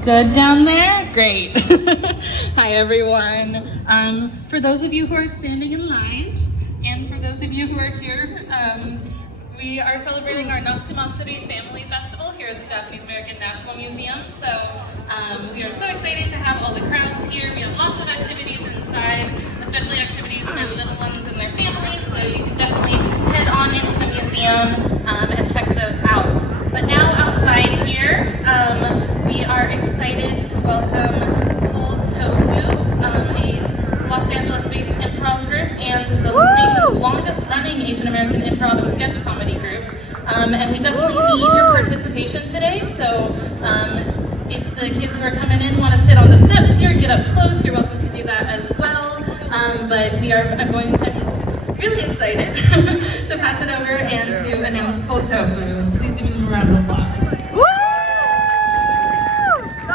Good down there? Great. Hi, everyone. For those of you who are standing in line, and for those of you who are here, we are celebrating our Natsumatsuri Family Festival here at the Japanese American National Museum. So we are so excited to have all the crowds here. We have lots of activities inside, especially activities for the little ones and their families. So you can definitely head on into the museum and check those out. But now outside here, we are excited to welcome Cold Tofu, a Los Angeles-based improv group and the nation's longest-running Asian American improv and sketch comedy group. And we definitely need your participation today. So if the kids who are coming in want to sit on the steps here, get up close, you're welcome to do that as well. But I'm really excited to pass it over and to announce Cold Tofu. Please give them a round of applause.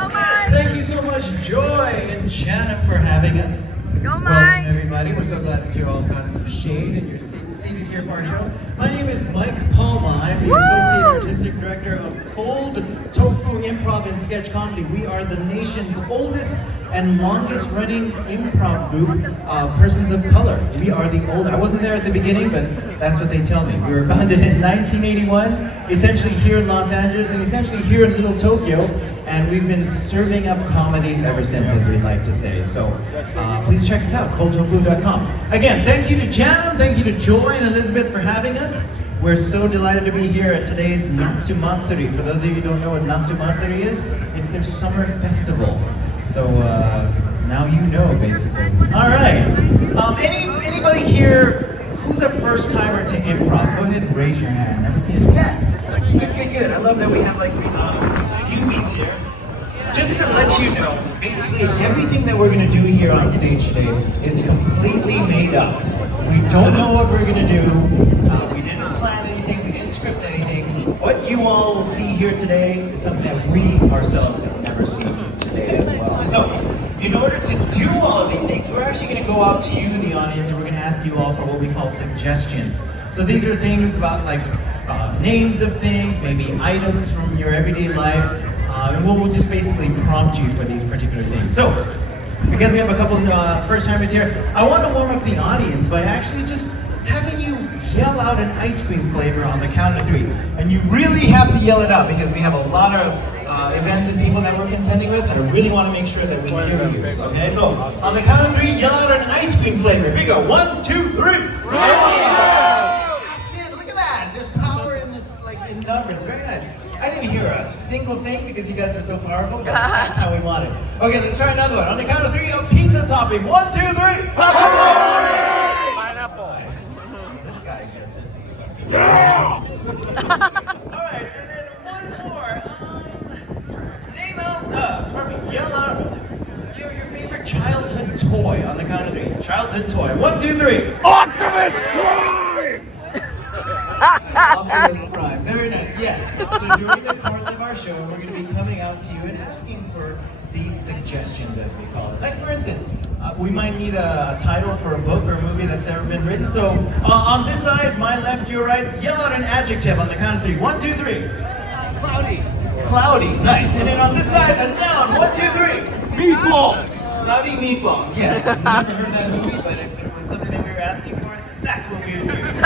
Yes, thank you so much, Joy and Shannon, for having us. Welcome, everybody. We're so glad that you all got some shade and you're seated here for our show. My name is Mike Palma. I'm the Associate Artistic Director of Cold Tofu Improv and Sketch Comedy. We are the nation's oldest and longest running improv group, persons of color. We are the old, I wasn't there at the beginning, but that's what they tell me. We were founded in 1981, essentially here in Los Angeles and essentially here in Little Tokyo, and we've been serving up comedy ever since, as we like to say. So please check us out, coldtofu.com. Again, thank you to Janam, thank you to Joy and Elizabeth for having us. We're so delighted to be here at today's Natsumatsuri. For those of you who don't know what Natsumatsuri is, it's their summer festival. So now you know, basically. All right. Anybody here who's a first timer to improv? Go ahead and raise your hand. Never seen it? Yes. Good. I love that we have like newbies here. Just to let you know, basically everything that we're going to do here on stage today is completely made up. We don't know what we're going to do. We didn't plan anything. We didn't script anything. What you all will see here today is something that we ourselves have never seen today as well. So, in order to do all of these things, we're actually going to go out to you, the audience, and we're going to ask you all for what we call suggestions. So these are things about like names of things, maybe items from your everyday life, and we'll just basically prompt you for these particular things. So, because we have a couple first-timers here, I want to warm up the audience by actually just having you yell out an ice cream flavor on the count of 3. And you really have to yell it out because we have a lot of events and people that we're contending with, so I really want to make sure that we hear you. Okay, so on the count of 3, yell out an ice cream flavor. Here we go. 1, 2, 3. That's it. Look at that. There's power in this, like in numbers. Very nice. I didn't hear a single thing because you guys are so powerful, but that's how we want it. Okay, let's try another one. On the count of 3, a pizza topping. 1, 2, 3. Pineapple. This guy gets it. Yeah. Alright, and then one more. Name out, yell out your favorite childhood toy on the count of 3. Childhood toy. 1, 2, 3. Optimus Prime! Optimus Prime. Very nice. Yes. So during the course of our show, we're going to be coming out to you and asking for these suggestions, as we call it. Like, for instance, we might need a title for a book or a movie that's never been written. So on this side, my left, your right, yell out an adjective on the count of 3. 1, 2, 3. Cloudy. Cloudy. Nice. And then on this side, a noun. 1, 2, 3. Meatballs. Cloudy meatballs. Yeah. I've never heard that movie, but if it was something that we were asking for, that's what we would do. So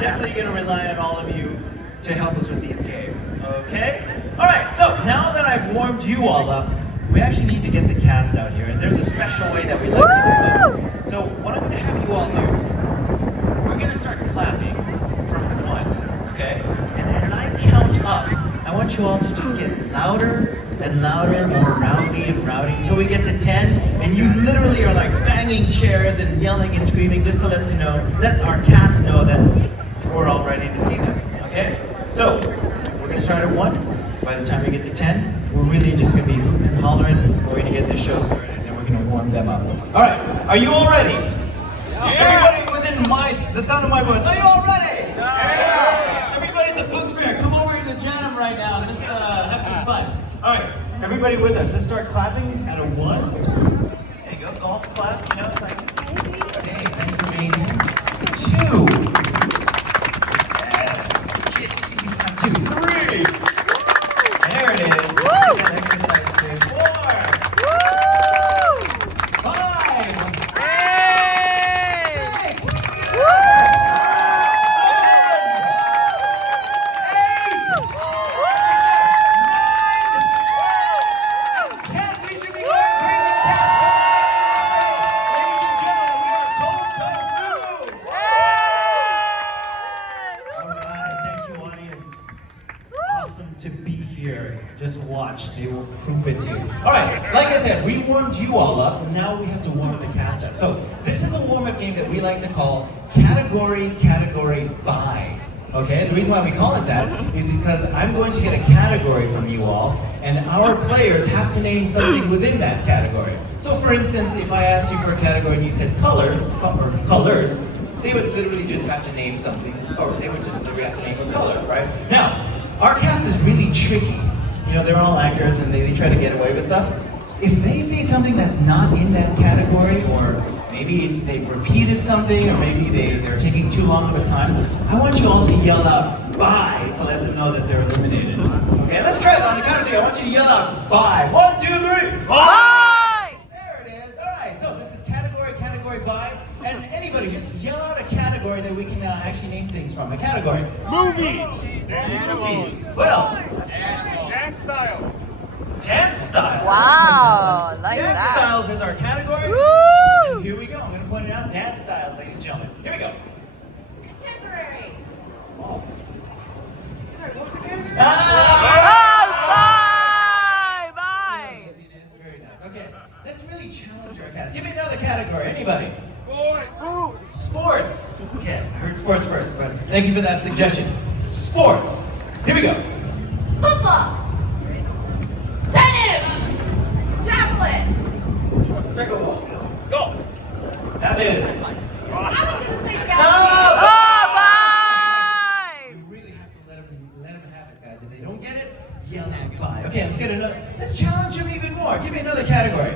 definitely going to rely on all of you to help us with these games. Okay? All right. So now that I've warmed you all up, we actually need to get the cast out here, and there's a special way that we like to do this. So what I'm going to have you all do, we're going to start clapping from 1, okay? And as I count up, I want you all to just get louder and louder, more rowdy and rowdy, until we get to 10, and you literally are like banging chairs and yelling and screaming just to let our cast know that we're all ready to see them, okay? So we're going to start at 1. By the time we get to 10, we're really just going to be hooting and hollering. We're going to get this show started, and we're going to warm them up. All right, are you all ready? Yeah. Everybody within the sound of my voice, are you all ready? Yeah. Everybody at the book fair, come over to Janam right now and let's have some fun. All right, everybody with us. Let's start clapping at a 1. There you go, golf clap. You know, it's like, hey, thanks for being here. 2. Yes. Kids, you can clap 2. 3. There it is. Exercise. watch. They will prove it to you. All right, like I said, we warmed you all up. Now we have to warm the cast up. So this is a warm-up game that we like to call Category Buy. Okay, the reason why we call it that is because I'm going to get a category from you all, and our players have to name something within that category. So for instance, if I asked you for a category and you said colors, they would literally just have to name something, or they would just literally have to name a color, right? Now, our cast is really tricky. You know, they're all actors and they try to get away with stuff. If they say something that's not in that category, or maybe they've repeated something, or maybe they're taking too long of a time, I want you all to yell out, bye, to let them know that they're eliminated. Okay, let's try that on the count of three. I want you to yell out, bye. 1, 2, 3, bye! There it is. All right, so this is category buy. And anybody, just yell out a category that we can actually name things from. A category. Movies. Movies. What else? Dance styles. Dance styles. Wow, like Dance that. styles is our category. Woo! And here we go. I'm going to point it out. Dance styles, ladies and gentlemen. Here we go. Contemporary. Sorry, what was the category? Bye! Bye! Yes, it is. Very nice. Okay, let's really challenge our cast. Give me another category. Anybody? Sports. Sports. Okay, I heard sports first, but thank you for that suggestion. Sports. Here we go. Football. Tennis. Javelin. Pickleball. Go. That is. I was gonna say Oh, bye! You really have to let them have it, guys. If they don't get it, yell at bye. Okay, let's get another. Let's challenge them even more. Give me another category.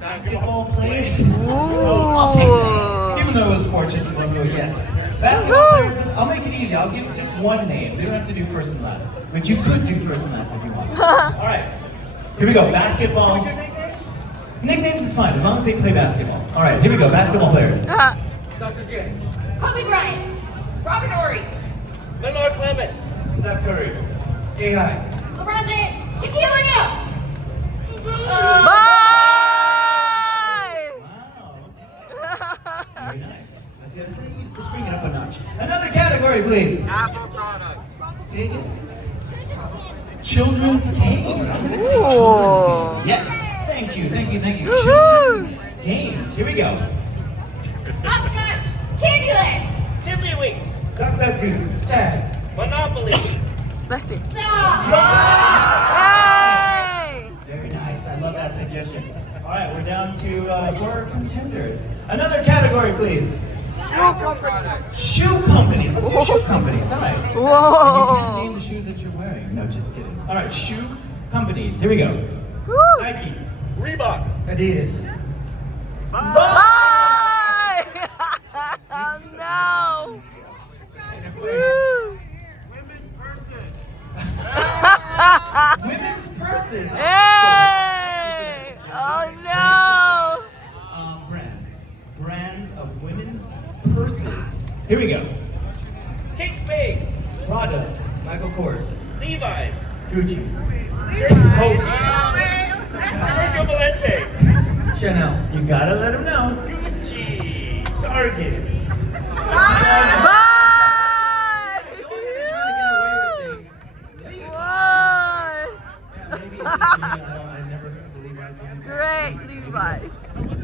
Basketball players. I'll take that. Even though it was sport, just one go, yes. Basketball players, I'll make it easy. I'll give just one name. They don't have to do first and last. But you could do first and last if you want. All right. Here we go. Basketball. Nicknames is fine, as long as they play basketball. All right, here we go. Basketball players. Dr. J. Kobe Bryant. Robin Ory. Leonard Lemon. Steph Curry. AI. LeBron James. Shaquille O'Neal. Bye! Wow. Very nice. Let's bring it up a notch. Another category, please. Apple products. Say it again. Children's games. I'm going to take children's games. Yes. Thank you. Children's games. Here we go. Hopscotch. Candyland. Tiddlywinks. Duck Goose. Tag. Monopoly. Let's see. Hey! Very nice. I love that suggestion. All right, we're down to 4 contenders. Another category, please. Shoe companies. Let's do shoe companies. All right. Whoa. You can't name the shoes that you're wearing. No, just kidding. All right, shoe companies. Here we go. Woo. Nike. Reebok. Adidas. Bye! Oh no! Woo. Women's purses. Women's purses. Hey! Oh no! Brands of women's purses. Here we go. Kate Spade. Prada. Michael Kors. Levi's. Gucci. Coach. Sergio Valente. Chanel. You gotta let them know. Gucci. Target. Bye! Maybe it's just me. I never believe I was Great, Levi's.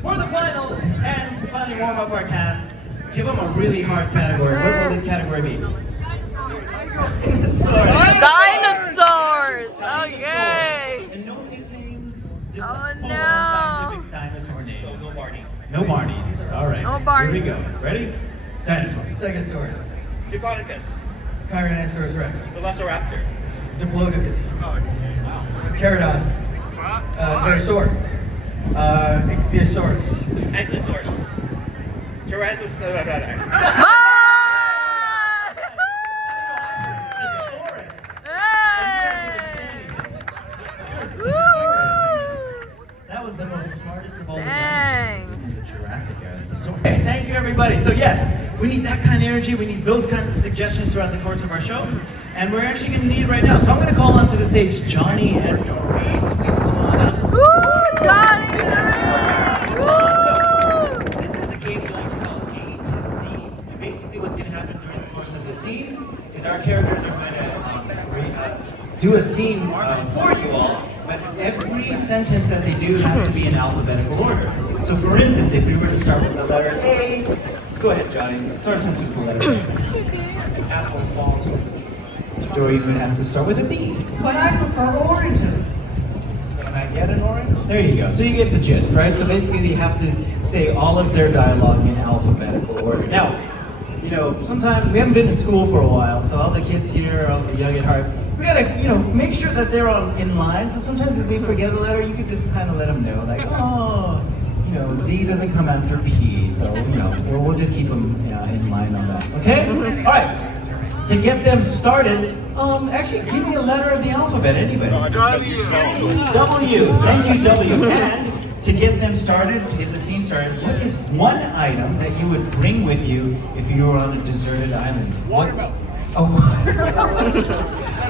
For the finals, and to finally warm up our cast, give them a really hard category. What will this category be? Dinosaurs! Okay! And no nicknames, just Oh, a full-on no. scientific dinosaur names. No Barney. No Barneys. All right. No Barneys. Here we go. Ready? Dinosaurs. Stegosaurus. Diplodocus. Tyrannosaurus Rex. Velociraptor. Diplodocus. Pterodon. Pterosaur. Ichthyosaurus. Ankylosaurus. Tyrannosaurus. That was the most smartest of all the Dang. dinosaurs in the Jurassic era. Okay, thank you everybody. So yes, we need that kind of energy. We need those kinds of suggestions throughout the course of our show. And we're actually going to need it right now. So I'm going to call onto the stage Johnny and Doreen. So please come on up. Woo, Johnny! So, this is a game we like to call A to Z. And basically what's going to happen during the course of the scene is our characters are going to do a scene for you all, but every sentence that they do has to be in alphabetical order. So for instance, if we were to start with the letter A, go ahead, Johnny, start a sentence with the letter A. Apple falls from the tree. Or you would have to start with a B. But I prefer oranges. Can I get an orange? There you go. So you get the gist, right? So basically they have to say all of their dialogue in alphabetical order. Now, you know, sometimes we haven't been in school for a while, so all the kids here, all the young at heart, we gotta, you know, make sure that they're all in line. So sometimes if they forget a letter, you could just kind of let them know, like, oh, you know, Z doesn't come after P, so, you know, we'll just keep them in line on that, okay? All right, to get them started, actually, give me a letter of the alphabet anyway. W. Thank you, W. And to get them started, to get the scene started, what is one item that you would bring with you if you were on a deserted island? Watermelon. Oh,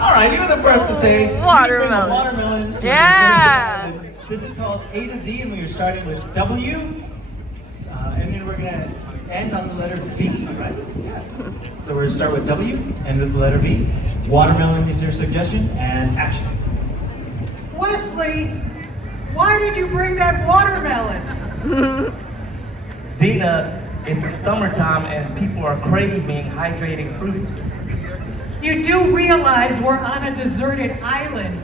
all right, you were the first to say you bring a Watermelon. watermelon. to a Yeah. deserted island. This is called A to Z, and we are starting with W, and then we're gonna end on the letter V, right? Yes. So we're gonna start with W, end with the letter V. Watermelon is your suggestion, and action. Wesley, why did you bring that watermelon? Zena, it's summertime and people are craving hydrating fruit. You do realize we're on a deserted island.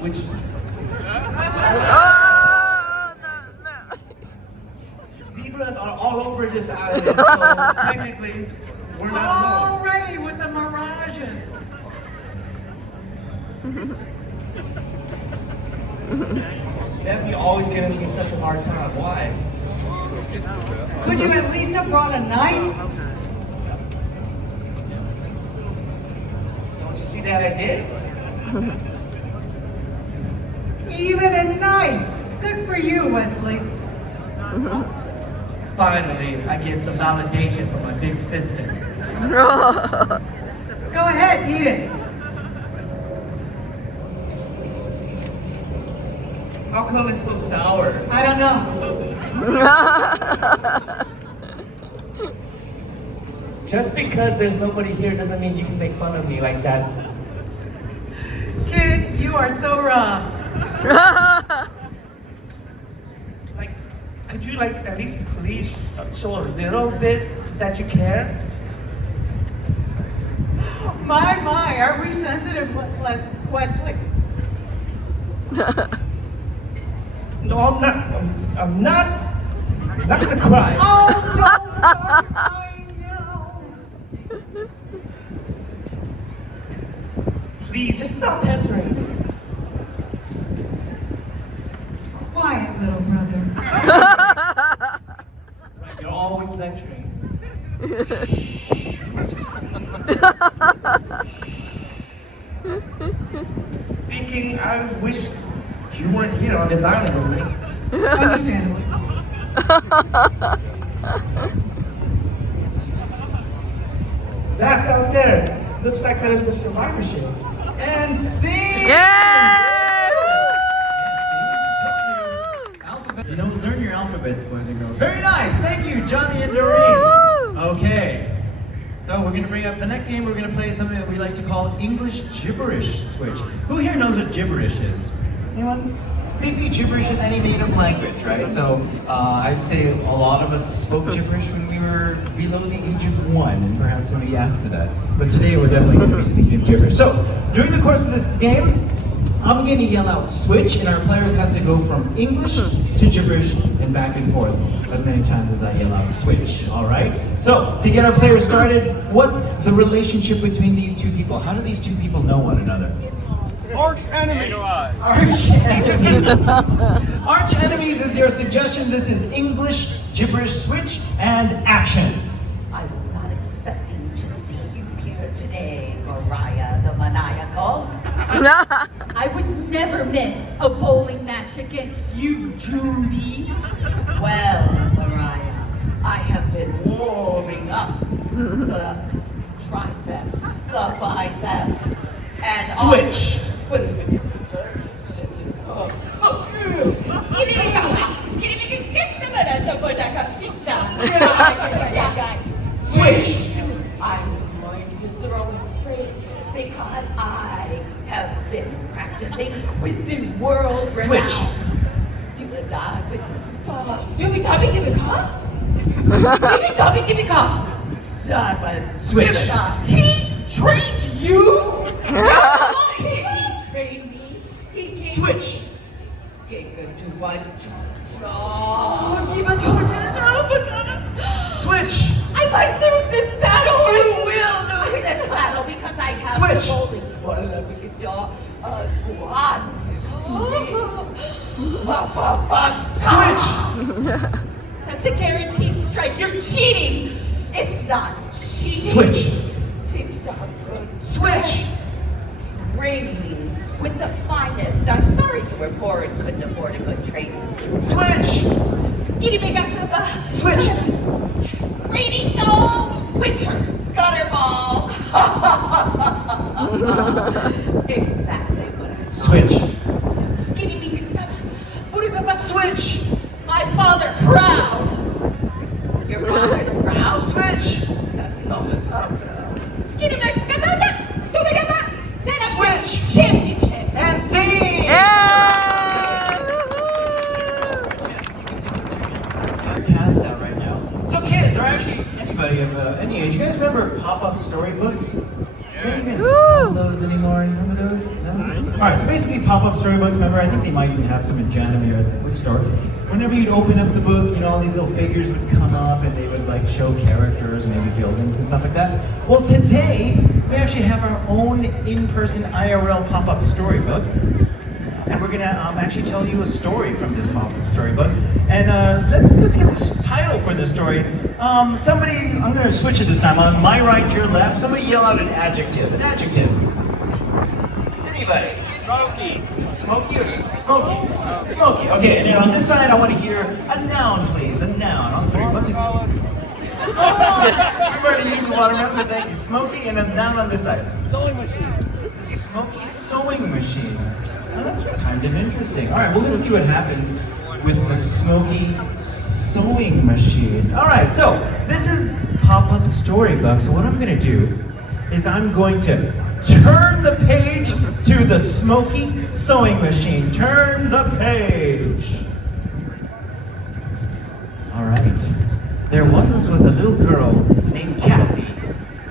Which Oh, no. zebras are all over this island, so technically we're not alone. Already with the mirages. Nephew always giving me such a hard time. Why? Could you at least have brought a knife? Don't you see that I did? Even a knife. Good for you, Wesley. Finally, I get some validation from my big sister. Go ahead, eat it. How come it's so sour? I don't know. Just because there's nobody here doesn't mean you can make fun of me like that. Kid, you are so wrong. Like, could you like at least please show a little bit that you care? My, are we sensitive, Wesley? No, I'm not. I'm not gonna cry. Oh, don't start crying now. Please, just stop pestering me. Quiet, little brother. Right, you're always lecturing. Thinking I wish you weren't here on this island with me. Understandable. That's out there. Looks like there's a survivorship. And scene! Yeah! Alphabet. You know, learn your alphabets, boys and girls. Very nice. Thank you, Johnny and Doreen. Okay. So we're going to bring up the next game. We're going to play something that we like to call English gibberish switch. Who here knows what gibberish is? Anyone? Basically, gibberish is any made-up language, right? So I'd say a lot of us spoke gibberish when we were below the age of 1, and perhaps maybe after that. But today we're definitely going to be speaking gibberish. So during the course of this game, I'm going to yell out switch, and our players has to go from English to gibberish and back and forth as many times as I yell out switch, all right? So to get our players started, what's the relationship between these two people? How do these two people know one another? Arch enemies. Arch enemies. Arch enemies is your suggestion. This is English gibberish switch and action. I was not expecting to see you here today, Mariah the Maniacal. I would never miss a bowling match against you, Judy. Well, Mariah, I have been warming up the triceps, the biceps, and Switch. Switch. I'm going to throw it straight practicing with the world renowned. Switch. Switch. He trained you? He trained me. He gave Switch. Switch. I might lose this battle. You will lose this battle because I have Switch. the bowling. Switch. That's a guaranteed strike. You're cheating. It's not cheating. Switch. Seems so good. Switch. Training with the finest. I'm sorry you were poor and couldn't afford a good trainer. Switch. Skinny big up. Switch. Training the winter gutter ball. Exactly what I thought. Switch. Skinny big up. Switch. My father proud. Your father's proud. Switch. That's not what's up. Skinny big Switch. Championship. And scene. Our cast out right now. So kids, or actually anybody of any age, you guys remember pop-up storybooks? They don't even sell those anymore. You remember those? No? Alright, so basically pop-up storybooks, remember, I think they might even have some in Janome or at the bookstore. Whenever you'd open up the book, you know, all these little figures would come up and they would like show characters, maybe buildings and stuff like that. Well, today, we actually have our own in-person IRL pop-up storybook. And we're gonna actually tell you a story from this pop-up storybook. And let's get the title for this story. Somebody, I'm gonna switch it this time. On my right, your left, somebody yell out an adjective. An adjective. Anybody? Smoky. Smoky or smoky? Smoky. Okay, and then on this side, I want to hear a noun, please. A noun. On three. 1, 2. Somebody use the watermelon. Thank you. Smoky and a noun on this side. Sewing machine. The smoky sewing machine. Now that's kind of interesting. All right, we're going to see what happens with the smoky sewing machine. All right, so this is pop-up storybook. So what I'm going to do is I'm going to turn the page to the smoky sewing machine. Turn the page. All right. There once was a little girl named Kathy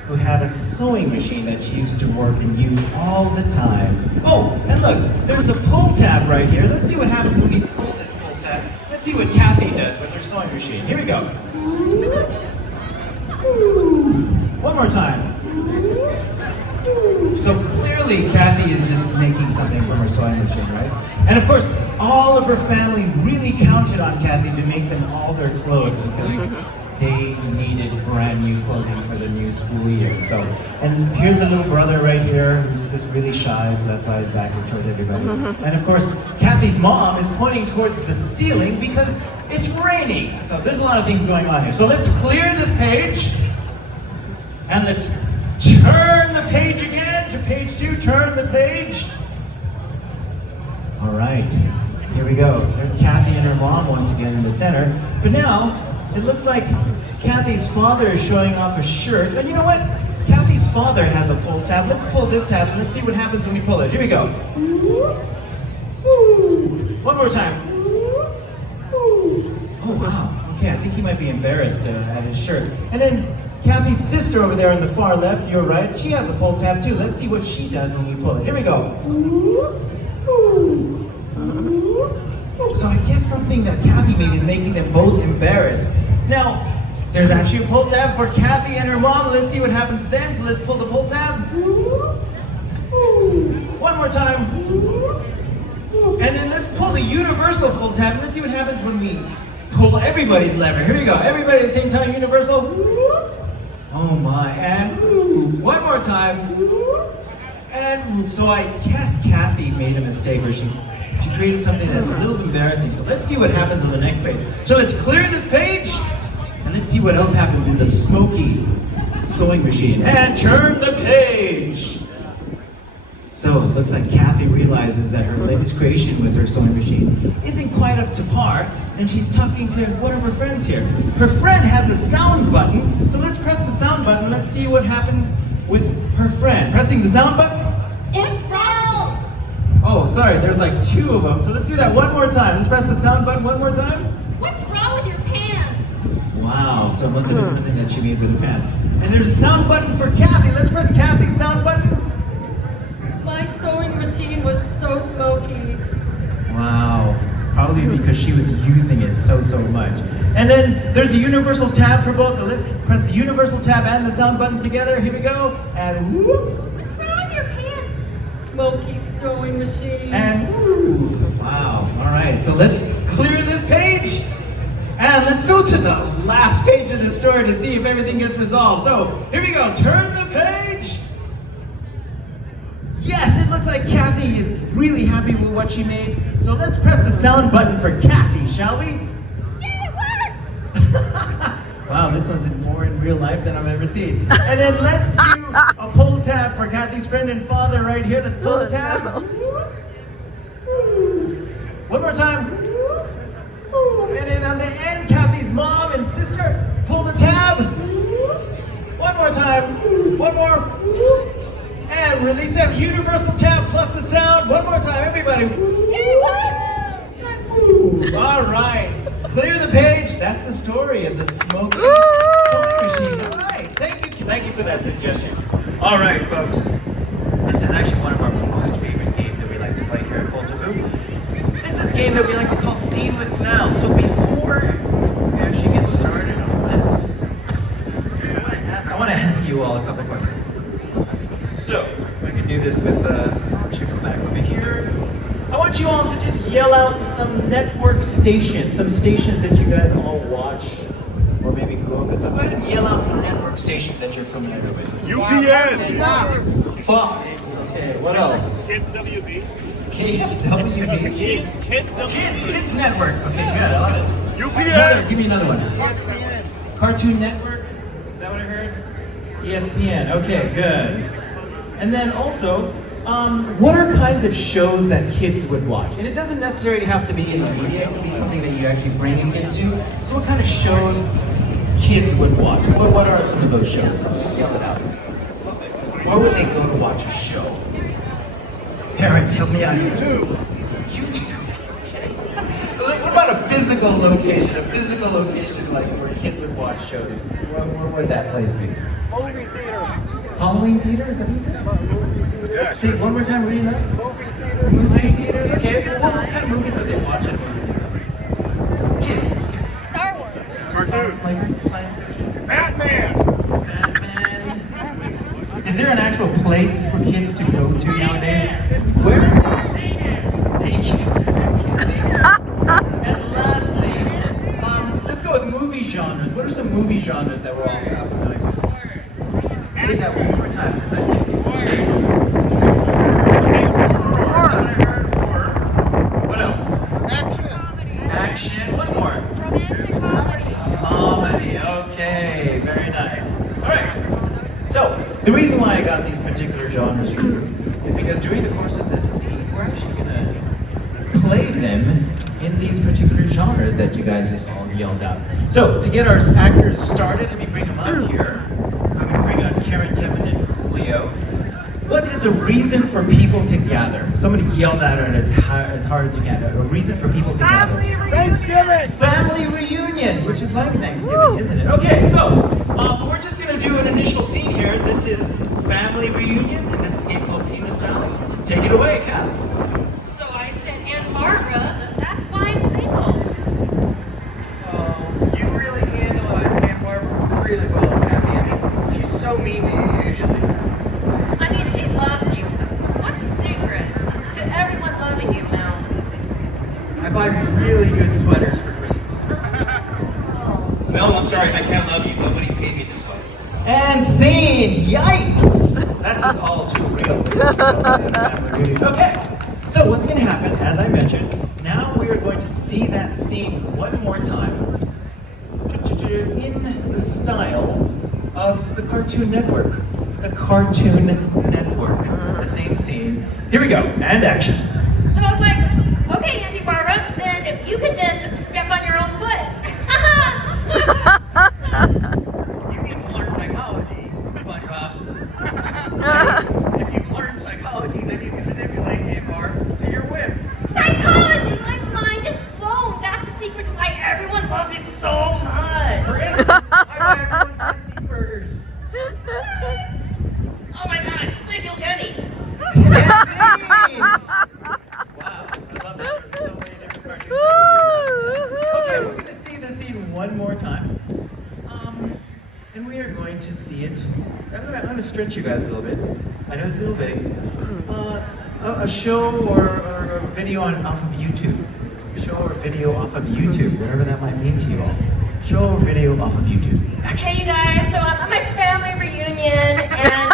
who had a sewing machine that she used to work and use all the time. Oh, and look, there was a pull tab right here. Let's see what happens when we pull this pull tab. Let's see what Kathy does with her sewing machine. Here we go. One more time. So clearly Kathy is just making something from her sewing machine, right? And of course, all of her family really counted on Kathy to make them all their clothes because they needed brand new clothing for the new school year. So, and here's the little brother right here who's just really shy, so that's why his back is towards everybody. And of course, Kathy's mom is pointing towards the ceiling because it's raining. So there's a lot of things going on here. So let's clear this page and let's turn the page again to page 2. Turn the page. All right, here we go. There's Kathy and her mom once again in the center. But now, it looks like Kathy's father is showing off a shirt. And you know what? Kathy's father has a pull tab. Let's pull this tab and let's see what happens when we pull it. Here we go. One more time. Oh, wow. Okay, I think he might be embarrassed at his shirt. And then Kathy's sister over there on the far left, your right, she has a pull tab too. Let's see what she does when we pull it. Here we go. So I guess something that Kathy made is making them both embarrassed. Now, there's actually a pull tab for Kathy and her mom. Let's see what happens then. So let's pull the pull tab. One more time. And then let's pull the universal pull tab. And let's see what happens when we pull everybody's lever. Here we go. Everybody at the same time, universal. Oh my. And one more time. And so I guess Kathy made a mistake, or she created something that's a little embarrassing. So let's see what happens on the next page. So let's clear this page, and let's see what else happens in the smoky sewing machine. And turn the page. So it looks like Kathy realizes that her latest creation with her sewing machine isn't quite up to par, and she's talking to one of her friends here. Her friend has a sound button, so let's press the sound button. Let's see what happens with her friend. Pressing the sound button. It's Ralph! Oh, sorry, there's like 2 of them. So let's do that one more time. Let's press the sound button one more time. What's wrong with your pants? Wow, so it must have been something that she made with her pants. And there's a sound button for Kathy. Let's press Kathy's sound button. My sewing machine was so smoky. Wow, probably because she was using it so much. And then there's a universal tab for both. Let's press the universal tab and the sound button together. Here we go. And whoop. What's wrong with your pants? Smoky sewing machine. And woo. Wow. All right. So let's clear this page. And let's go to the last page of the story to see if everything gets resolved. So here we go. Turn the page. Yes, it looks like Kathy is really happy with what she made. So let's press the sound button for Kathy, shall we? Yeah, it works! Wow, this one's more in real life than I've ever seen. And then let's do a pull tab for Kathy's friend and father right here. Let's pull the tab. One more time. And then on the end, Kathy's mom and sister, pull the tab. One more time. One more. And release that universal tab plus the sound. One more time, everybody. All right. Clear the page. That's the story of the smoking sewing machine. All right. Thank you for that suggestion. All right, folks. This is actually one of our most favorite games that we like to play here at Culture Food. This is a game that we like to call Scene with Style. So before we actually get started on this, I want to ask you all a couple questions. So, if I can do this with, should come back over here. I want you all to just yell out some network stations, some stations that you guys all watch, or maybe grew up with. So go ahead and yell out some network stations that you're familiar with. UPN. Fox. Okay, what else? Kids WB. KFWB. Kids Network. Okay, good. I love it. UPN. Give me another one. Cartoon Network. Is that what I heard? ESPN. Okay, good. And then also, what are kinds of shows that kids would watch? And it doesn't necessarily have to be in the media. It could be something that you actually bring a kid to. So what kind of shows kids would watch? What are some of those shows? Just yell it out. Where would they go to watch a show? Parents, help me out here. YouTube. Okay. Like, what about a physical location? A physical location like where kids would watch shows. Where would that place be? Movie theater. Halloween theater? Is that what you said? Yeah. Say it one more time, reading that. Movie theater. Movie theaters? Okay. Well, what kind of movies would they watch at kids? Star Wars. Cartoon. Like science fiction? Batman. Batman. Is there an actual place for kids to go to nowadays? Where? Daycare. And lastly, let's go with movie genres. What are some movie genres that we're all familiar with? Say that one more time since I can't do it. Horror. What else? Action. One more. Comedy. Okay, very nice. All right. So, the reason why I got these particular genres for you is because during the course of this scene, we're actually going to play them in these particular genres that you guys just all yelled out. So, to get our actors started, let me bring them up here. So I'm going to bring up Karen, Kevin, and Julio. What is a reason for people to gather? Somebody yell that out as hard as you can. A reason for people to gather. Thanksgiving. Family reunion, which is like Thanksgiving, isn't it? Okay, so we're just going to do an initial scene here. This is family reunion, and this is a game called Scene with Style. Take it away, Cass. So I said, Aunt Barbara, that's why I'm single. Oh, you really handle Aunt Barbara really well, Kathy. I mean, she's so mean to you usually. I mean, she loves you. What's the secret to everyone loving you, Mel? I buy really good sweaters for Christmas. Mel, I'm sorry, I can't love you. Nobody paid me this way. And scene! Yikes! That's just all too real. Okay, so what's going to happen, as I mentioned, now we are going to see that scene one more time in the style of the Cartoon Network. The Cartoon Network. The same scene. Here we go, and action. So I was like, okay, Auntie Barbara, then you could just step on your own foot. You need to learn psychology, SpongeBob. If you learn psychology, then you can manipulate Aunt Barb to your will. show or video off of YouTube. Show or video off of YouTube, whatever that might mean to you all. Show or video off of YouTube. Action. Hey you guys, so I'm at my family reunion and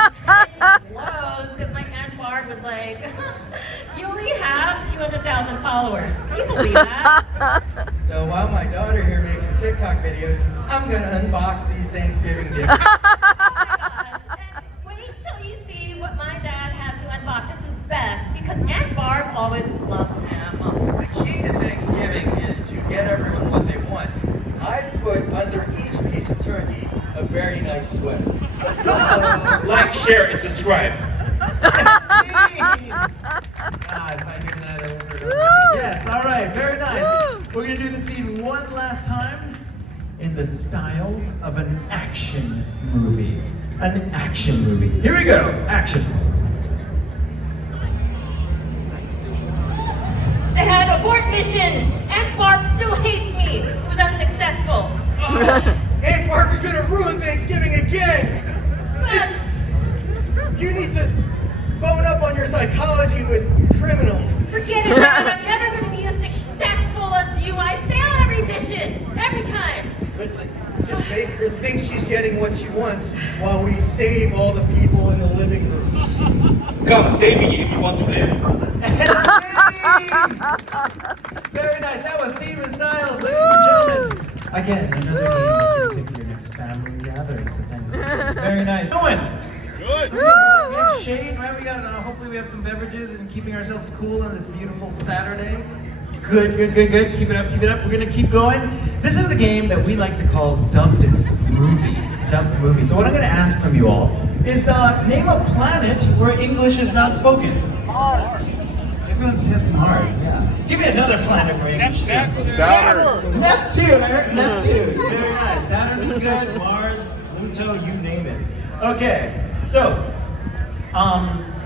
close because my Aunt Barb was like, you only have 200,000 followers. Can you believe that? So while my daughter here makes her TikTok videos, I'm gonna unbox these Thanksgiving gifts. Oh my gosh. And wait till you see what my dad has to unbox. It's the best because Aunt Barb always loves him. The key to Thanksgiving is to get everyone what they want. I put under each piece of turkey a very nice sweater. Like, share, and subscribe. If I hear that over and over again. Yes, all right, very nice. We're gonna do the scene one last time in the style of an action movie. An action movie. Here we go, action. Dad, abort mission! Aunt Barb still hates me. It was unsuccessful. Aunt Barb's gonna ruin Thanksgiving again! But You need to bone up on your psychology with criminals. forget it, Dad. I'm never going to be as successful as you. I fail every mission. Every time. Listen, just make her think she's getting what she wants while we save all the people in the living room. Come, save me if you want to live. Very nice. That was Steven Styles, ladies and gentlemen. Again, another game you can take to your next family gathering for Thanksgiving. Very nice. Going. Good. We have shade, right? We got. Hopefully, we have some beverages and keeping ourselves cool on this beautiful Saturday. Good, good, good, good. Keep it up, keep it up. We're gonna keep going. This is a game that we like to call dubbed movie. Dubbed movie. So what I'm gonna ask from you all is name a planet where English is not spoken. Mars. Everyone says Mars. Yeah. Give me another planet where English is not spoken. Saturn. Neptune. I heard Neptune. Very nice. Saturn is good. Mars, Pluto, you name it. Okay. So,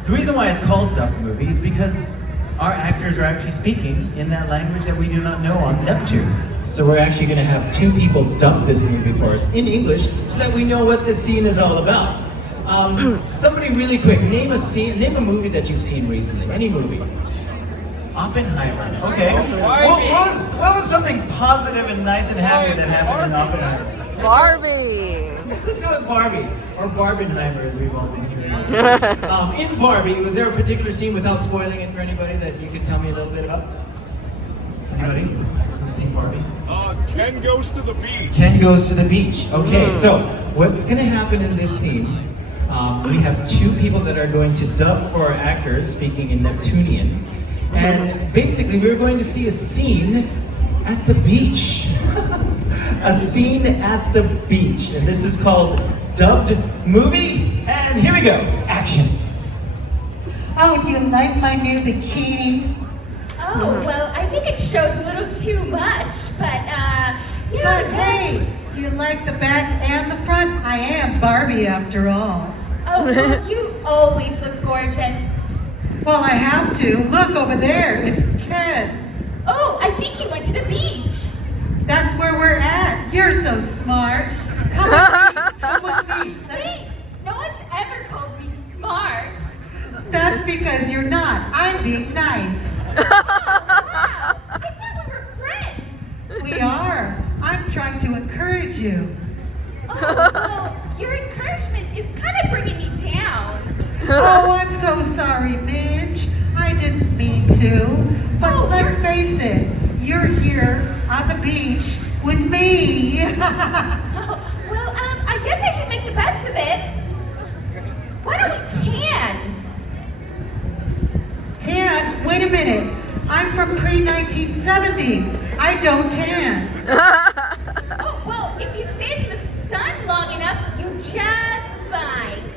the reason why it's called dubbed movie is because our actors are actually speaking in that language that we do not know on Neptune. So we're actually going to have two people dub this movie for us in English so that we know what this scene is all about. Somebody really quick, name a movie that you've seen recently. Any movie. Oppenheimer. Okay. What was something positive and nice and happy that happened in Oppenheimer? Barbie. Let's go with Barbie, or Barbenheimer as we've all been hearing. In Barbie, was there a particular scene, without spoiling it for anybody, that you could tell me a little bit about? Anybody who's seen Barbie? Ken goes to the beach. Ken goes to the beach. Okay, so what's going to happen in this scene, we have two people that are going to dub for our actors speaking in Neptunian. And basically, we're going to see a scene at the beach. A scene at the beach. And this is called dubbed movie. And here we go. Action. Oh, do you like my new bikini? Oh, well, I think it shows a little too much, but, yeah. But hey, do you like the back and the front? I am Barbie after all. Oh, well, you always look gorgeous. Well, I have to. Look over there. It's Ken. Oh, I think he went to the beach. That's where we're at. You're so smart. Come with me. Come with me. Thanks. No one's ever called me smart. That's because you're not. I'm being nice. Oh, wow. I thought we were friends. We are. I'm trying to encourage you. Oh, well, your encouragement is kind of bringing me down. Oh, I'm so sorry, Midge. I didn't mean to. But Oh, let's you're- face it, you're here on the beach with me. Oh, well, I guess I should make the best of it. Why don't we tan? Tan, wait a minute. I'm from pre-1970. I don't tan. Oh, well, if you sit in the sun long enough, you just might.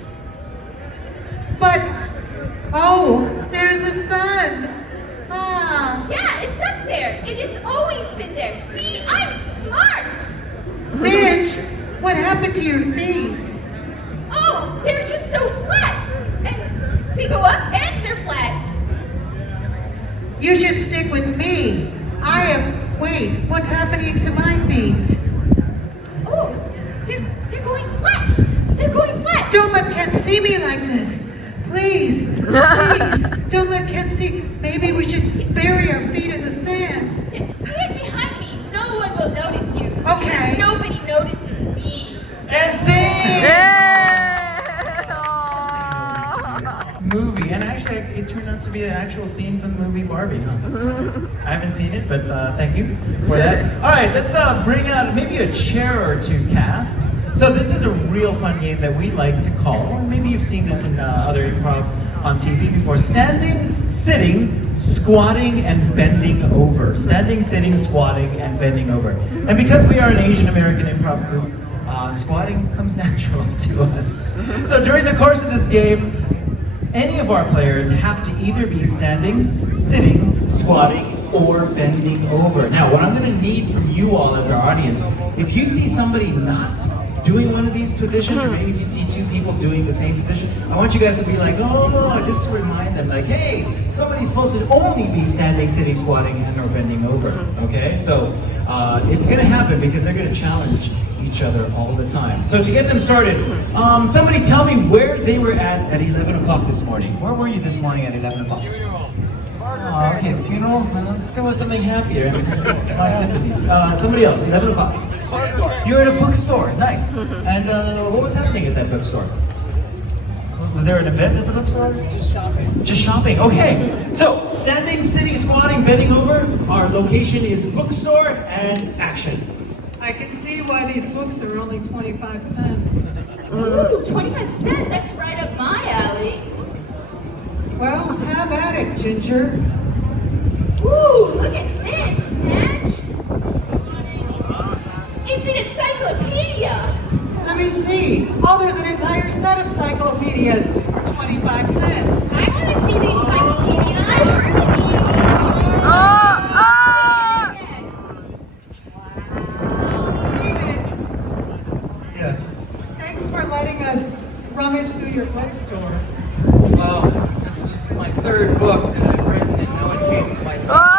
But, oh, there's the sun. Ah, Yeah, it's up there, and it's always been there. See, I'm smart. Midge, what happened to your feet? Oh, they're just so flat. And they go up and they're flat. You should stick with me. Wait, what's happening to my feet? Oh, they're going flat. They're going flat. Don't let Ken see me like this. Please, don't let Ken see. Maybe we should bury our feet in the sand. Stand behind me. No one will notice you. Okay. Because nobody notices me. And scene! Yeah. Movie, and actually it turned out to be an actual scene from the movie Barbie, huh? I haven't seen it, but thank you for that. All right, let's bring out maybe a chair or two cast. So this is a real fun game that we like to call, and maybe you've seen this in other improv on TV before, standing, sitting, squatting, and bending over. Standing, sitting, squatting, and bending over. And because we are an Asian American improv group, squatting comes natural to us. So during the course of this game, any of our players have to either be standing, sitting, squatting, or bending over. Now, what I'm going to need from you all as our audience, if you see somebody not doing one of these positions, or maybe if you see two people doing the same position, I want you guys to be like, oh, just to remind them, like, hey, somebody's supposed to only be standing, sitting, squatting, and or bending over, okay? So it's gonna happen because they're gonna challenge each other all the time. So to get them started, somebody tell me where they were at 11 o'clock this morning. Where were you this morning at 11 o'clock? Oh, okay, funeral? Let's go with something happier. My sympathies. Somebody else, 11 o'clock. You're at a bookstore, nice. And what was happening at that bookstore? Was there an event at the bookstore? Just shopping. Just shopping, okay. So, standing, sitting, squatting, bending over, our location is bookstore and action. I can see why these books are only 25 cents. Ooh, 25 cents. That's right up my alley. Well, have at it, Ginger. Ooh, look at this, Match. It's an encyclopedia. Let me see. Oh, there's an entire set of encyclopedias for 25 cents. I want to see the encyclopedia. I heard of David, Yes. thanks for letting us rummage through your bookstore. Well, it's my third book that I've written and no one came to my side.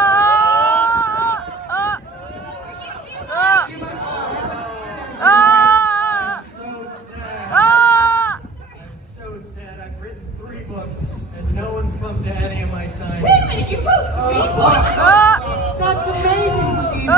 I'm so sad. I've written 3 books and no one's come to any of my signings. Wait a minute, you wrote 3 books? That's amazing, Steven.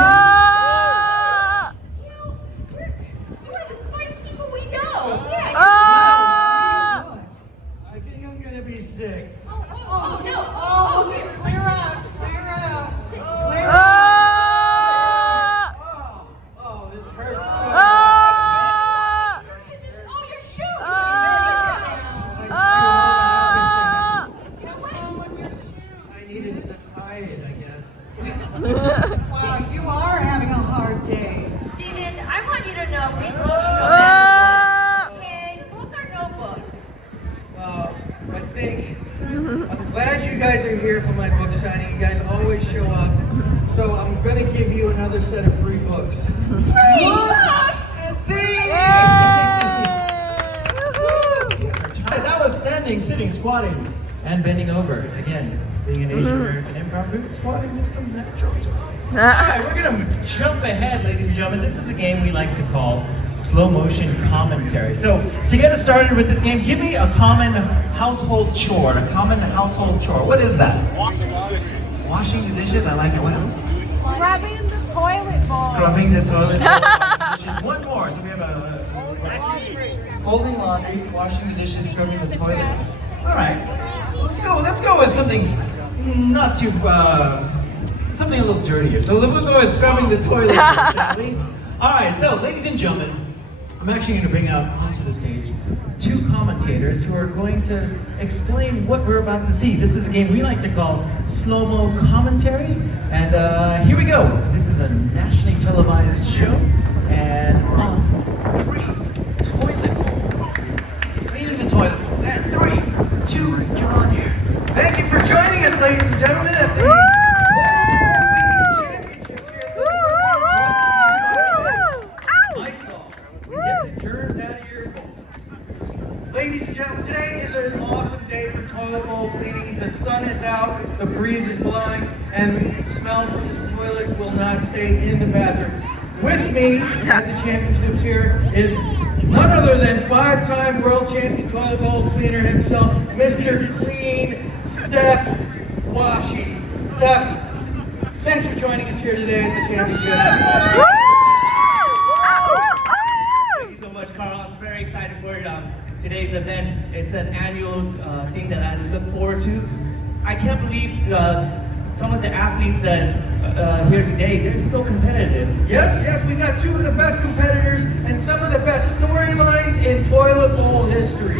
You're one of the smartest people we know. Yeah. Books. I think I'm gonna be sick. Oh, no. Oh, just clear out. Clear out. Clear out. Oh, this hurts so Oh, your shoes. What's wrong with your shoes? I needed to tie it, I guess. Wow, you are having a hard day. Steven, I want you to know we both know that book. Okay, book or no book? Well, I think I'm glad you guys are here for my book signing. You guys always show up. So I'm gonna give you another set of free books. Free books. And see! That was standing, sitting, squatting, and bending over. Again, being an Asian American improv group, squatting just comes natural to us. All right, we're gonna jump ahead, ladies and gentlemen. This is a game we like to call slow motion commentary. So to get us started with this game, give me a common household chore. A common household chore. What is that? Washing the dishes. Washing the dishes. I like it. What else? Scrubbing the toilet bowl. Scrubbing the toilet. One more. So we have a folding laundry, washing the dishes, scrubbing the toilet. All right. Let's go with something not too something a little dirtier. So we'll go with scrubbing the toilet, shall we? All right. So, ladies and gentlemen, I'm actually going to bring out onto the stage 2 commentators who are going to explain what we're about to see. This is a game we like to call slow-mo commentary. And here we go. This is a nationally televised show. And on 3, toilet bowl. Cleaning the toilet bowl. And 3, 2, you're on here. Thank you for joining us, ladies and gentlemen, at the Championships here at Lysol. We get the germs out of your bowl. Ladies and gentlemen, today is an awesome day for toilet bowl cleaning. The sun is out, the breeze is blowing, and the smell from the toilets will not stay in the bathroom. With me at the championships here is none other than 5-time world champion toilet bowl cleaner himself, Mr. Clean, Steph Washi. Steph, thanks for joining us here today at the championships. Thank you so much, Carl. I'm very excited for today's event. It's an annual thing that I look forward to. I can't believe some of the athletes that here today, they're so competitive. Yes, we got 2 of the best competitors and some of the best storylines in toilet bowl history.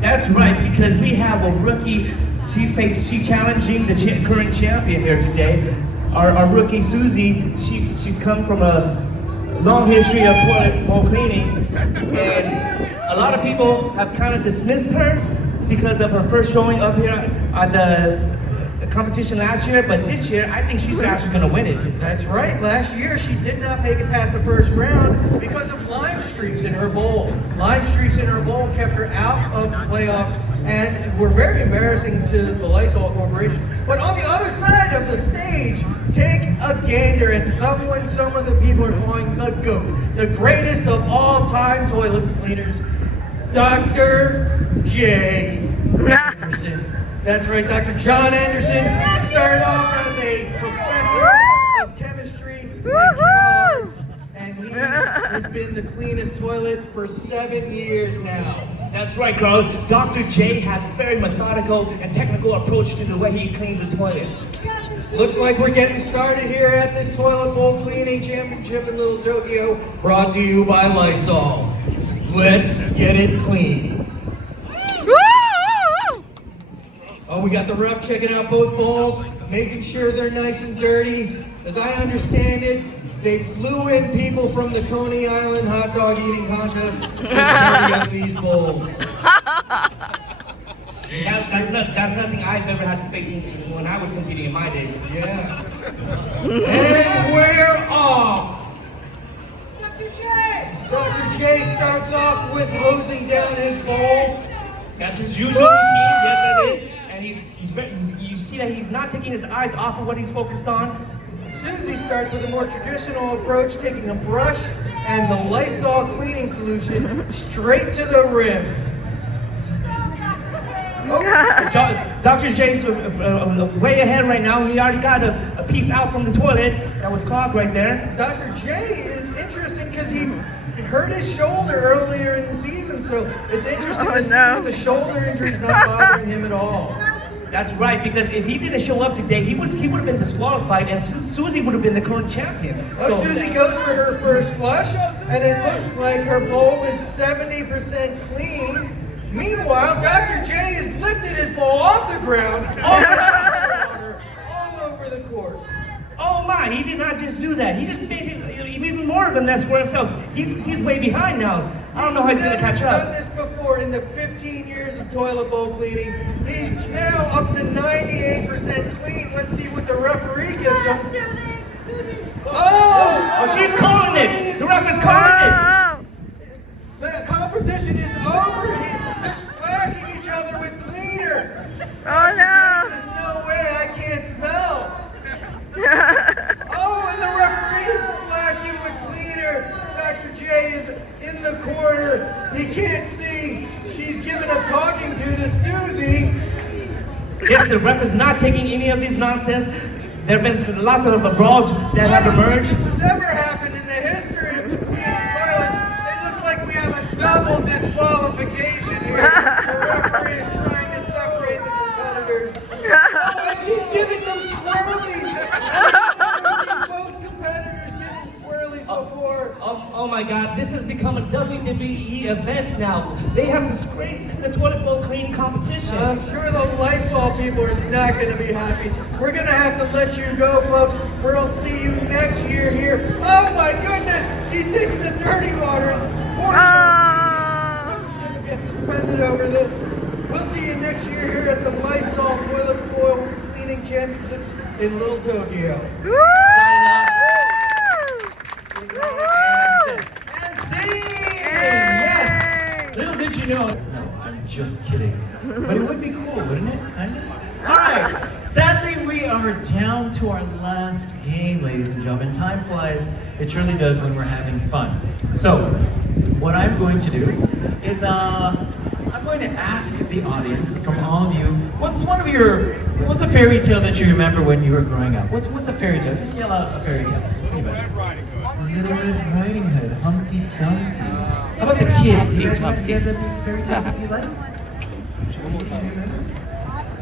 That's right, because we have a rookie. She's challenging the current champion here today. Our rookie Susie. She's come from a long history of toilet bowl cleaning, and a lot of people have kind of dismissed her because of her first showing up here at the competition last year, but this year I think she's actually going to win it. That's right. Last year she did not make it past the first round because of lime streaks in her bowl. Lime streaks in her bowl kept her out of the playoffs and were very embarrassing to the Lysol Corporation. But on the other side of the stage, take a gander at someone some of the people are calling the GOAT, the greatest of all time toilet cleaners, Dr. J. Anderson. That's right, Dr. John Anderson started off as a professor of chemistry and arts, and he has been the cleanest toilet for 7 years now. That's right, Carl. Dr. J has a very methodical and technical approach to the way he cleans the toilets. Looks like we're getting started here at the Toilet Bowl Cleaning Championship in Little Tokyo, brought to you by Lysol. Let's get it clean. Oh, we got the ref checking out both bowls, making sure they're nice and dirty. As I understand it, they flew in people from the Coney Island hot dog eating contest to dirty up these bowls. That's nothing I've ever had to face when I was competing in my days. Yeah. And we're off. Dr. J! Dr. J starts off with hosing down his bowl. That's his usual routine. Yes, that is. And you see that he's not taking his eyes off of what he's focused on. Susie starts with a more traditional approach, taking a brush and the Lysol cleaning solution straight to the rim. Oh. Dr. J's way ahead right now. He already got a piece out from the toilet that was clogged right there. Dr. J is interesting because he hurt his shoulder earlier in the season, so it's interesting to see that the shoulder injury is not bothering him at all. That's right, because if he didn't show up today, he would have been disqualified, and Susie would have been the current champion. So Susie goes for her first flush, and it looks like her bowl is 70% clean. Meanwhile, Dr. J has lifted his bowl off the ground, all over the course. Oh my, he did not just do that. He just made even more of a mess for himself. He's way behind now. I don't know how he's going to catch up. He's done this before in the 15 years of toilet bowl cleaning. He's now up to 98% clean. Let's see what the referee gives him. Oh, she's calling it. The ref is calling it. The competition is over. They're splashing each other with cleaner. Oh no! Says, no way, I can't smell. Oh, and the referee is splashing with cleaner. Dr. J is in the corner. He can't see. She's giving a talking to Susie. Yes, the ref is not taking any of this nonsense. There have been lots of brawls that have emerged. If it's ever happened in the history of cleaning toilets, it looks like we have a double disqualification here. The referee is trying to separate the competitors. Oh, and she's giving them swirlies. I've never seen both competitors giving swirlies before. Oh my God, this has become a WWE event now. They have disgraced the toilet bowl cleaning competition. I'm sure the Lysol people are not going to be happy. We're going to have to let you go, folks. We'll see you next year here. Oh my goodness, he's taking the dirty water and pouring it on Susie. Someone's going to get suspended over this. We'll see you next year here at the Lysol Toilet Bowl Cleaning Championships in Little Tokyo. And scene! Yes! Little did you know. No, I'm just kidding. But it would be cool, wouldn't it? Kind of? All right. Sadly, we we are down to our last game, ladies and gentlemen. Time flies, it surely does when we're having fun. So, what I'm going to do is, I'm going to ask the audience, from all of you, what's a fairy tale that you remember when you were growing up? What's a fairy tale? Just yell out a fairy tale. Anybody? Little Red Riding Hood, Humpty Dumpty. How about the kids? Do you guys have any fairy tales that you like?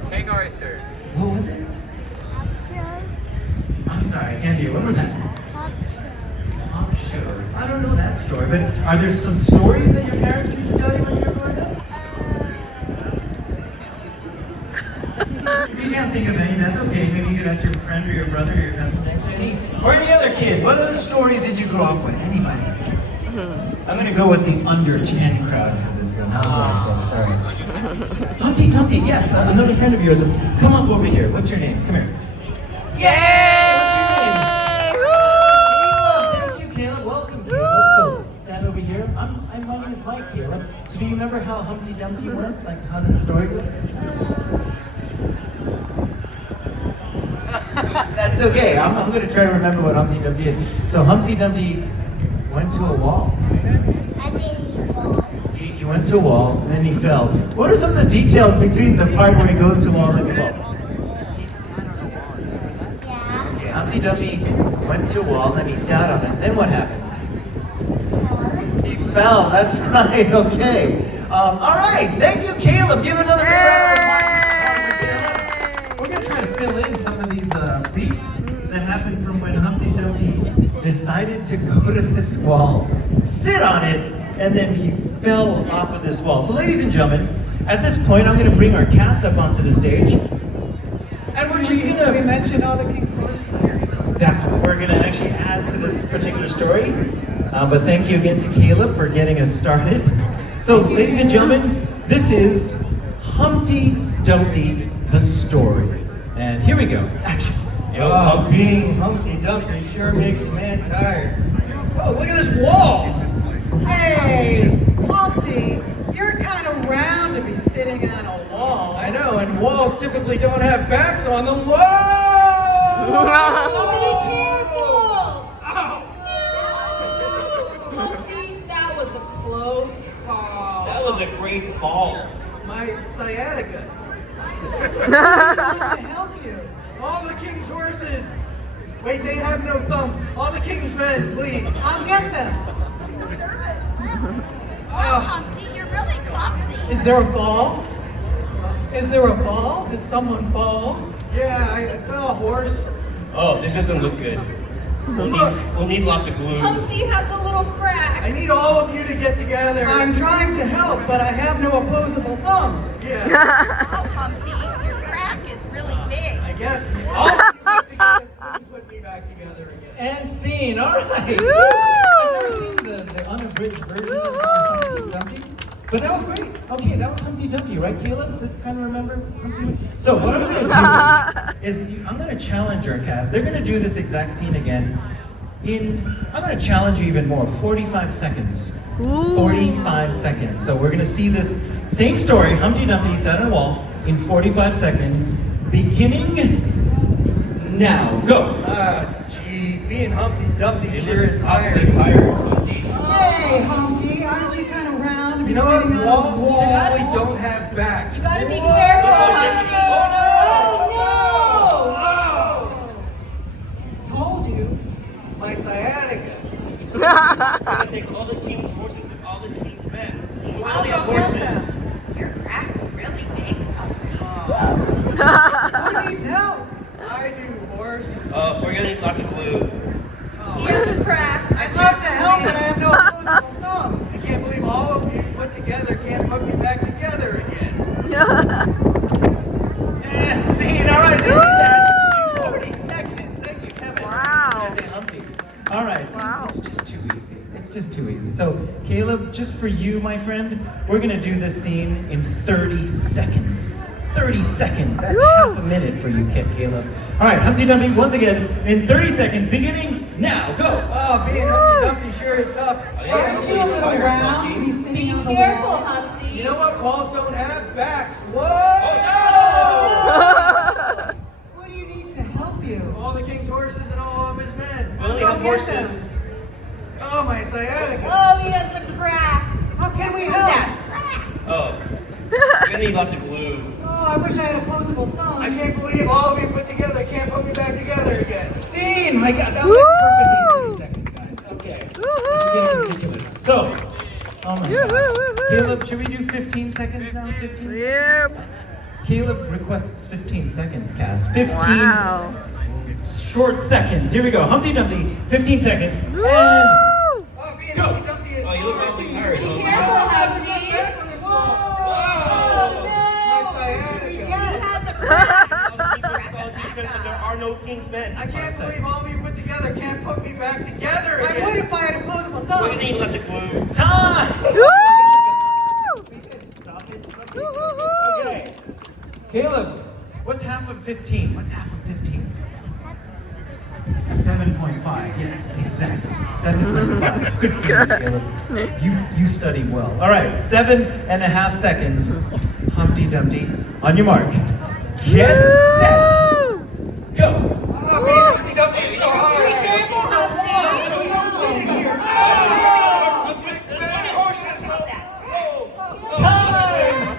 King Oyster. What was it? I'm sorry, I can't hear. What was that? Pop shows. I don't know that story, but are there some stories that your parents used to tell you when you were growing up? If you can't think of any, that's okay. Maybe you could ask your friend or your brother or your cousin next to you. Or any other kid. What other stories did you grow up with? Anybody? I'm gonna go with the under 10 crowd for this one. How's that? Sorry. Humpty Dumpty, yes, another friend of yours. Come up over here. What's your name? Come here. Yay! What's your name? Caleb. Thank you, Caleb. Welcome, Caleb. So, stand over here. My name is Mike, Caleb. So do you remember how Humpty Dumpty worked? Like how the story goes? That's okay. I'm going to try to remember what Humpty Dumpty did. So Humpty Dumpty went to a wall. And then he fell. He went to a wall, and then he fell. What are some of the details between the part where he goes to a wall and he falls? He sat on a wall. Remember that? Yeah. Okay, Humpty Dumpty went to a wall, and he sat on it. Then what happened? He fell. That's right. Okay. All right. Thank you, Caleb. Give another big round of applause. We're gonna try to fill in some of these beats that happened from when Humpty Dumpty decided to go to this wall, sit on it, and then he fell off of this wall. So ladies and gentlemen, at this point, I'm going to bring our cast up onto the stage. And we're just going to... Do we mention all the king's horses? That's what we're going to actually add to this particular story. But thank you again to Caleb for getting us started. So ladies and gentlemen, this is Humpty Dumpty, the story. And here we go. Action. Oh, being Humpty Dumpty sure makes a man tired. Oh, look at this wall! Hey, Humpty, you're kind of round to be sitting on a wall. I know, and walls typically don't have backs on them. Whoa! Be careful! Ow! Humpty, that was a close call. That was a great fall. My sciatica. I need to help you. All the king's horses! Wait, they have no thumbs. All the king's men, please. I'll get them. Humpty, you're really clumsy. Is there a ball? Is there a ball? Did someone fall? Yeah, I fell a horse. Oh, this doesn't look good. We'll need lots of glue. Humpty has a little crack. I need all of you to get together. I'm trying to help, but I have no opposable thumbs. Yeah, Oh, Humpty, your crack is really big. I guess all of you get together and put me back together again. And scene. All right. I've never seen the unabridged version of Humpty Dumpty, but that was great. Okay, that was Humpty Dumpty, right, Caleb? Kind of remember Humpty Dumpty? So what I'm going to do is I'm going to challenge our cast. They're going to do this exact scene again I'm going to challenge you even more. 45 seconds. 45 seconds. So we're going to see this same story. Humpty Dumpty sat on a wall in 45 seconds, beginning now. Go. Gee, being Humpty Dumpty sure is Awfully tired. tired, Humpty. Hey, Humpty, aren't you kind of round to be You know what? sitting on a Walls wall? typically don't have backs. You gotta be careful, Humpty. Told you. My sciatica. It's gonna take all the king's horses and all the king's men. We I'll only have go get horses. them. Your crack's really big, Humpty. Who needs help? I do, horse. We're gonna need lots of glue. He has a crack. I'd love to help, but I have no opposable thumbs. I can't believe all of you put together can't put me back together again. And scene. All right, they did that in 40 seconds. Thank you, Kevin. Wow. Did I say Humpty? All right. Wow. It's just too easy. It's just too easy. So, Caleb, just for you, my friend, we're going to do this scene in 30 seconds. 30 seconds. That's half a minute for you, Caleb. All right, Humpty Dumpty, once again, in 30 seconds, beginning now. Go. Oh, being Humpty Dumpty sure is tough. Aren't you a little round to be Be sitting on the careful, wall? Humpty. You know what? Walls don't have backs. Whoa! Who do you need to horses. Oh, my sciatica. Oh, he had some crack. How can we help? Oh, you're gonna need lots of glue. Oh, I wish I had opposable thumbs. I can't believe all of you put together can't put me back together again. Scene! My God, that was like perfectly 30 seconds, guys. Okay. This is getting ridiculous. So, oh my gosh. Caleb, should we do 15 seconds now? 15 seconds? Yep. Caleb requests 15 seconds, Cass. 15 Wow. short seconds. Here we go. Humpty Dumpty, 15 seconds. And Oh, being Go. Humpty Dumpty is Oh, you look hard. awfully tired. Be Oh, careful, Humpty. My sciatica. He has a crack. There are no king's men. I can't believe all of you put together can't put me back together again. I would if I had opposable We're thumbs. gonna need lots of glue. time! Stop it. Okay. Caleb, what's half of 15? What's half of 15? 7.5. Yes, exactly. 7.5. Good for you, Caleb. You study well. All right, 7.5 seconds. Humpty Dumpty. On your mark. Get set. Go. Oh, being Humpty Dumpty is so hard. Be careful, Humpty. Time!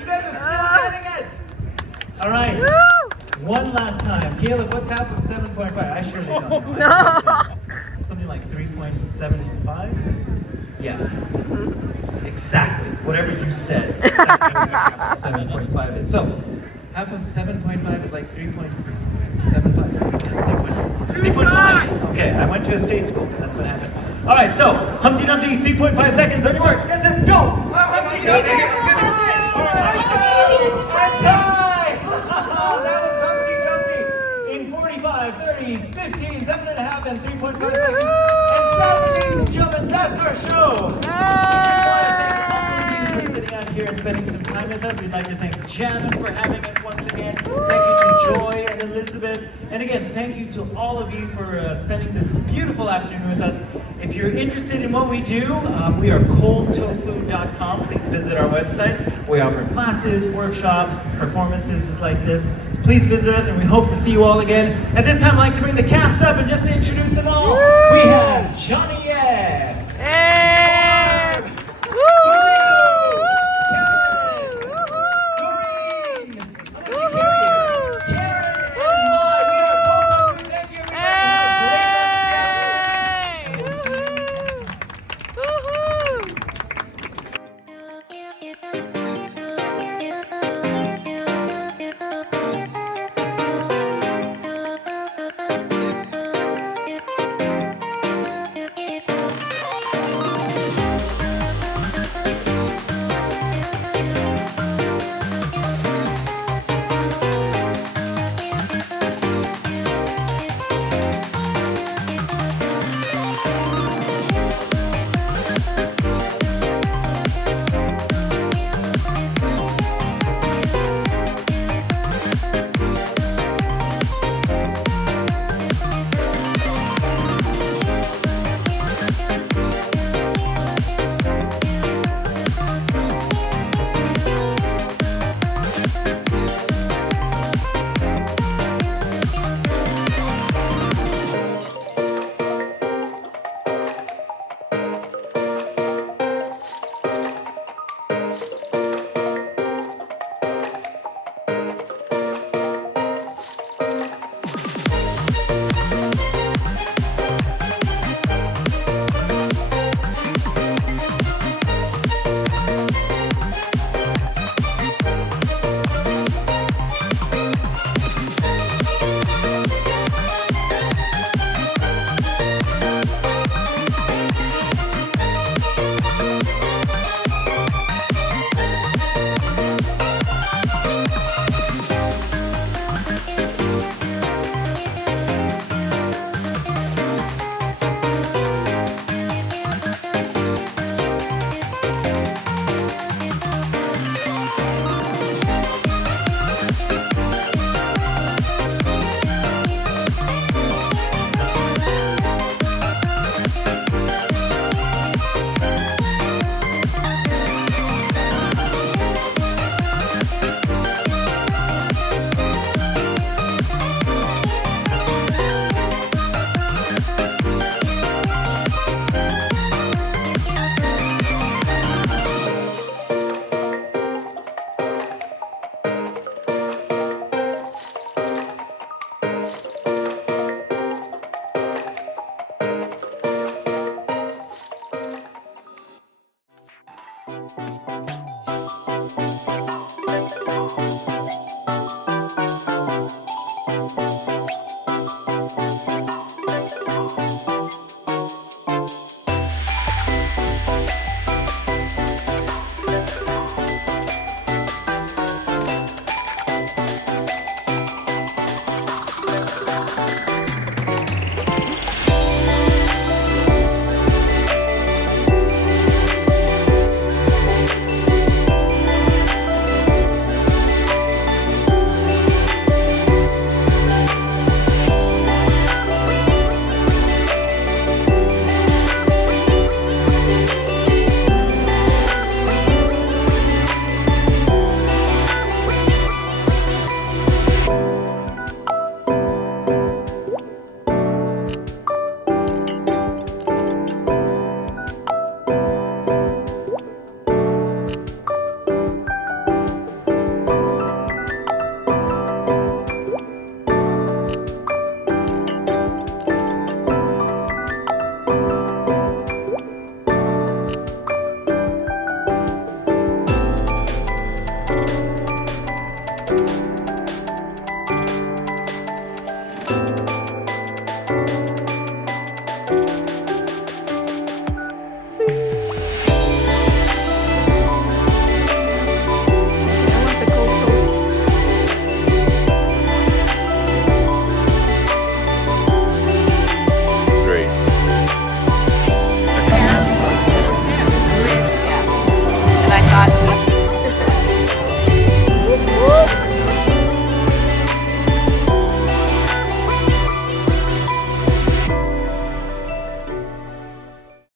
You guys are still getting it. All right. One last time. Caleb, what's half of 7.5? I surely don't know. Something like 3.75? Yes. Exactly. Whatever you said. That's what half of 7.5 is. So, half of 7.5 is like 3.75. 3.5. Okay, I went to a state school. That's what happened. All right, so Humpty Dumpty, 3.5 seconds. On your mark. Get set. Go. Humpty Dumpty. Time! That was Humpty Dumpty in 45, 30s, 15, 7.5, and 3.5 seconds. And sadly, ladies and gentlemen, that's our show. We just want to thank all of you for sitting out here and spending some time with us. We'd like to thank Janet for having us once again. Thank you to Joy and Elizabeth. And again, thank you to all of you for spending this beautiful afternoon with us. If you're interested in what we do, we are coldtofu.com. Please visit our website. We offer classes, workshops, performances just like this. So please visit us, and we hope to see you all again. At this time, I'd like to bring the cast up and just to introduce them all. We have Johnny